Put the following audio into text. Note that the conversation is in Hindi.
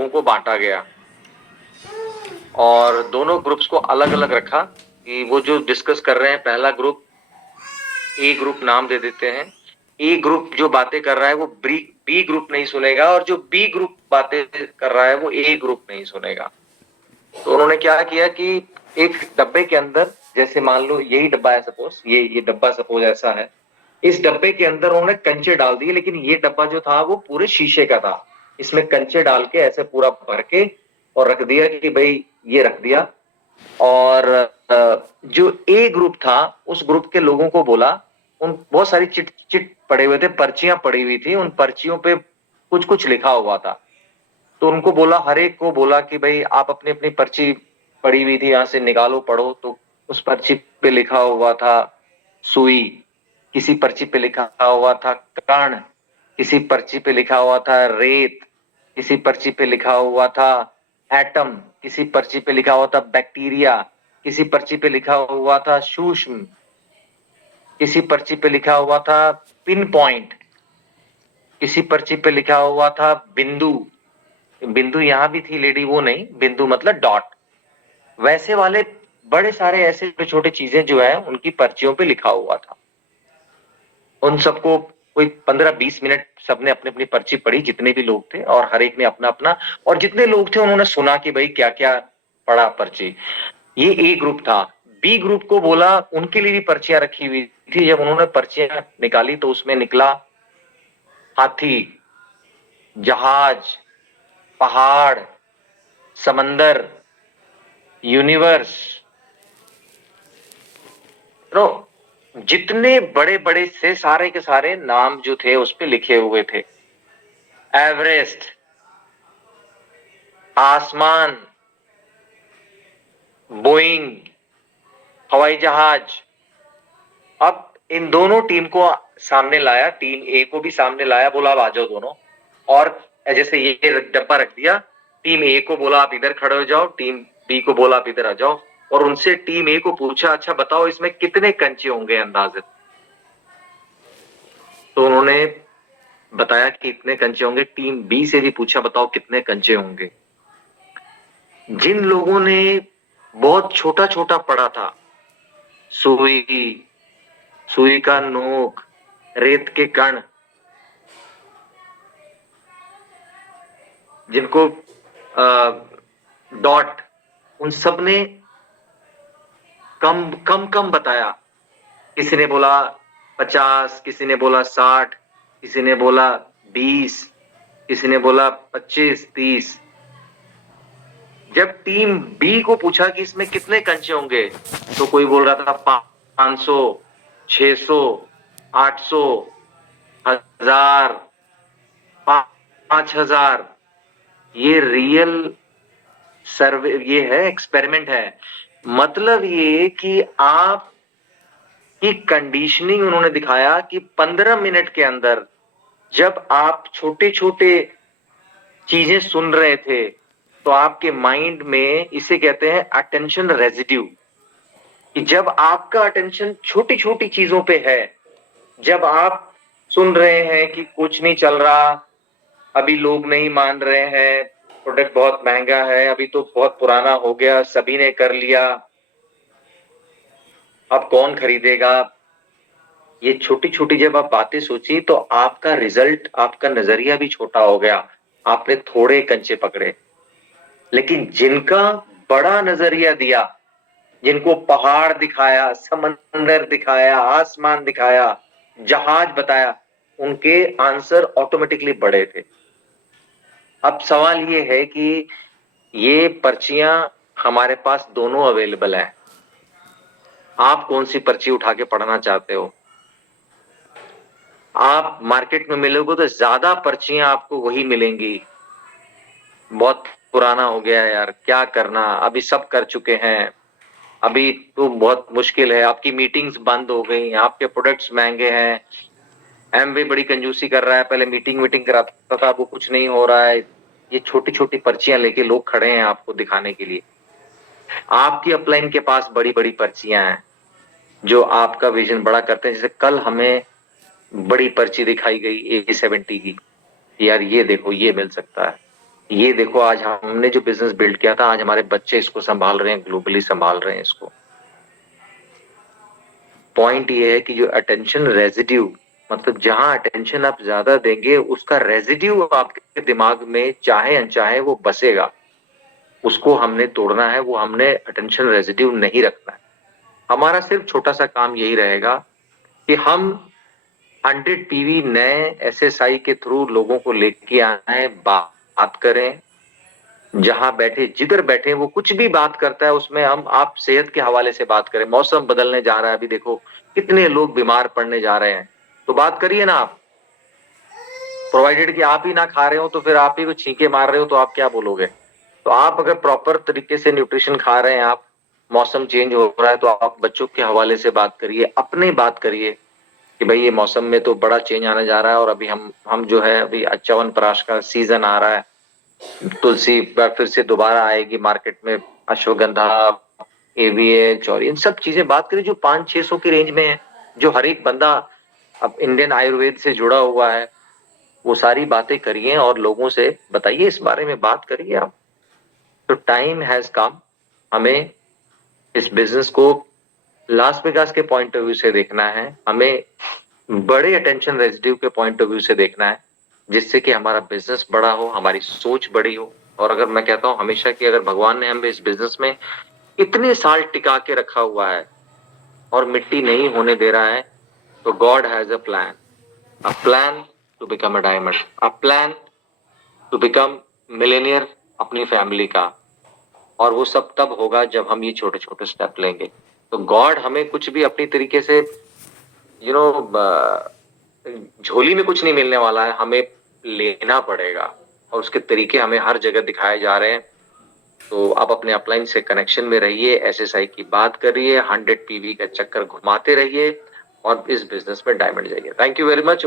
लोगों को बांटा गया और दोनों ग्रुप्स को अलग अलग रखा कि वो जो डिस्कस कर रहे हैं, पहला ग्रुप ए ग्रुप नाम दे देते हैं। ए ग्रुप जो बातें कर रहा है वो बी ग्रुप नहीं सुनेगा, और जो बी ग्रुप बातें कर रहा है वो ए ग्रुप नहीं सुनेगा। तो उन्होंने क्या किया कि एक डब्बे के अंदर, जैसे मान लो यही डब्बा है, सपोज ये डब्बा सपोज ऐसा है, इस डब्बे के अंदर उन्होंने कंचे डाल दिए, लेकिन ये डब्बा जो था वो पूरे शीशे का था। इसमें कंचे डाल के ऐसे पूरा भर के और रख दिया कि भाई ये रख दिया। और जो ए ग्रुप था उस ग्रुप के लोगों को बोला, उन बहुत सारी चिट चिट पड़े हुए थे, पर्चियां पड़ी हुई थी, उन पर्चियों पे कुछ कुछ लिखा हुआ था। तो उनको बोला, हर एक को बोला कि भाई आप अपनी अपनी पर्ची पड़ी हुई थी यहां से निकालो, पढ़ो। तो उस पर्ची पे लिखा हुआ था सुई, किसी पर्ची पे लिखा हुआ था कण, किसी पर्ची पे लिखा हुआ था रेत, किसी पर्ची पे लिखा हुआ था एटम, किसी पर्ची पे लिखा हुआ था बैक्टीरिया, किसी पर्ची पे लिखा हुआ था सूक्ष्म, किसी पर्ची पे लिखा हुआ था पिन पॉइंट, किसी पर्ची पे लिखा हुआ था बिंदु। बिंदु यहां भी थी लेडी, वो नहीं, बिंदु मतलब डॉट। वैसे वाले बड़े सारे ऐसे छोटे छोटे चीजें जो है उनकी पर्चियों पे लिखा हुआ था। उन सबको कोई 15-20 मिनट सबने अपनी अपनी पर्ची पढ़ी, जितने भी लोग थे, और हर एक ने अपना अपना, और जितने लोग थे उन्होंने सुना कि भाई क्या क्या पढ़ा पर्ची। ये ए ग्रुप था। बी ग्रुप को बोला, उनके लिए भी पर्चियां रखी हुई थी। जब उन्होंने पर्चियां निकाली तो उसमें निकला हाथी, जहाज, पहाड़, समंदर, यूनिवर्स। तो जितने बड़े बड़े से सारे के सारे नाम जो थे उस पे लिखे हुए थे। एवरेस्ट, आसमान, बोइंग, हवाई जहाज। अब इन दोनों टीम को सामने लाया, टीम ए को भी सामने लाया, बोला अब आ जाओ दोनों। और जैसे ये डब्बा रख दिया, टीम ए को बोला आप इधर खड़े हो जाओ, टीम बी को बोला आप इधर आ जाओ। और उनसे टीम ए को पूछा, अच्छा बताओ इसमें कितने कंचे होंगे अंदाजन। तो उन्होंने बताया कि इतने कंचे होंगे। टीम बी से भी पूछा, बताओ कितने कंचे होंगे। जिन लोगों ने बहुत छोटा छोटा पढ़ा था, सुई, सुई का नोक, रेत के कण, जिनको डॉट, उन सब ने कम कम कम बताया। किसी ने बोला 50, किसी ने बोला 60, किसी ने बोला 20, किसी ने बोला 25, 30। जब टीम बी को पूछा कि इसमें कितने कंचे होंगे, तो कोई बोल रहा था 500, 600, 800, 1000, 5000। ये रियल सर्वे, ये है एक्सपेरिमेंट है। मतलब ये कि आप की कंडीशनिंग उन्होंने दिखाया कि 15 मिनट के अंदर जब आप छोटे छोटे चीजें सुन रहे थे तो आपके माइंड में, इसे कहते हैं अटेंशन रेजिड्यू, कि जब आपका अटेंशन छोटी छोटी चीजों पे है, जब आप सुन रहे हैं कि कुछ नहीं चल रहा, अभी लोग नहीं मान रहे हैं, प्रोडक्ट बहुत महंगा है, अभी तो बहुत पुराना हो गया, सभी ने कर लिया, अब कौन खरीदेगा, ये छोटी छोटी जब आप बातें सोची तो आपका रिजल्ट, आपका नजरिया भी छोटा हो गया। आपने थोड़े कंचे पकड़े। लेकिन जिनका बड़ा नजरिया दिया, जिनको पहाड़ दिखाया, समंदर दिखाया, आसमान दिखाया, जहाज बताया, उनके आंसर ऑटोमेटिकली बड़े थे। अब सवाल ये है कि ये पर्चियां हमारे पास दोनों अवेलेबल है, आप कौन सी पर्ची उठा के पढ़ना चाहते हो। आप मार्केट में मिलोगे तो ज्यादा पर्चियां आपको वही मिलेंगी, बहुत पुराना हो गया है यार, क्या करना, अभी सब कर चुके हैं, अभी तो बहुत मुश्किल है, आपकी मीटिंग्स बंद हो गई, आपके प्रोडक्ट्स महंगे हैं, एमवे बड़ी कंजूसी कर रहा है, पहले मीटिंग कराता था, वो कुछ नहीं हो रहा है। ये छोटी छोटी पर्चियां लेके लोग खड़े हैं आपको दिखाने के लिए। आपकी अपलाइन के पास बड़ी बड़ी पर्चियां हैं जो आपका विजन बड़ा करते हैं। जैसे कल हमें बड़ी पर्ची दिखाई गई A70 की, यार ये देखो ये मिल सकता है। ये देखो आज हमने जो बिजनेस बिल्ड किया था, आज हमारे बच्चे इसको संभाल रहे हैं, ग्लोबली संभाल रहे हैं इसको। पॉइंट ये है कि जो अटेंशन रेजिड्यू, मतलब जहां अटेंशन आप ज्यादा देंगे उसका रेजिड्यू आपके दिमाग में चाहे अनचाहे वो बसेगा, उसको हमने तोड़ना है, वो हमने अटेंशन रेजिड्यू नहीं रखना है। हमारा सिर्फ छोटा सा काम यही रहेगा कि हम 100 पीवी नए एसएसआई के थ्रू लोगों को लेके आए, बात करें, जहां बैठे जिधर बैठे वो कुछ भी बात करता है उसमें हम आप सेहत के हवाले से बात करें। मौसम बदलने जा रहा है, अभी देखो कितने लोग बीमार पड़ने जा रहे हैं, तो बात करिए ना आप। प्रोवाइडेड कि आप ही ना खा रहे हो तो फिर आप ही को छींके मार रहे हो तो आप क्या बोलोगे। तो आप अगर प्रॉपर तरीके से न्यूट्रिशन खा रहे हैं, आप मौसम चेंज हो रहा है तो आप बच्चों के हवाले से बात करिए, अपने बात करिए कि भाई ये मौसम में तो बड़ा चेंज आने जा रहा है, और अभी हम जो है अभी च्यवनप्राश का सीजन आ रहा है, तुलसी फिर से दोबारा आएगी मार्केट में, अश्वगंधा, एवीएच और इन सब चीजें बात करें जो 500-600 की रेंज में है, जो हर एक बंदा अब इंडियन आयुर्वेद से जुड़ा हुआ है, वो सारी बातें करिए और लोगों से बताइए, इस बारे में बात करिए आप। तो टाइम हैज कम, हमें इस बिजनेस को लास वेगास के पॉइंट ऑफ व्यू से देखना है, हमें बड़े अटेंशन रेजिड्यू के पॉइंट ऑफ व्यू से देखना है, जिससे कि हमारा बिजनेस बड़ा हो, हमारी सोच बड़ी हो। और अगर मैं कहता हूं हमेशा कि अगर भगवान ने हमें इस बिजनेस में इतने साल टिका के रखा हुआ है और मिट्टी नहीं होने दे रहा है, तो God has a plan to become a diamond, a plan to become millionaire अपनी फैमिली का। और वो सब तब होगा जब हम ये छोटे छोटे स्टेप लेंगे। तो गॉड हमें कुछ भी अपनी तरीके से यू नो झोली में कुछ नहीं मिलने वाला है, हमें लेना पड़ेगा, और उसके तरीके हमें हर जगह दिखाए जा रहे हैं। तो आप अपने अपलाइन से कनेक्शन में रहिए, एसएसआई की बात करिए, 100 पीवी का चक्कर घुमाते रहिए और इस बिजनेस में डायमंड जाइए। Thank you very much.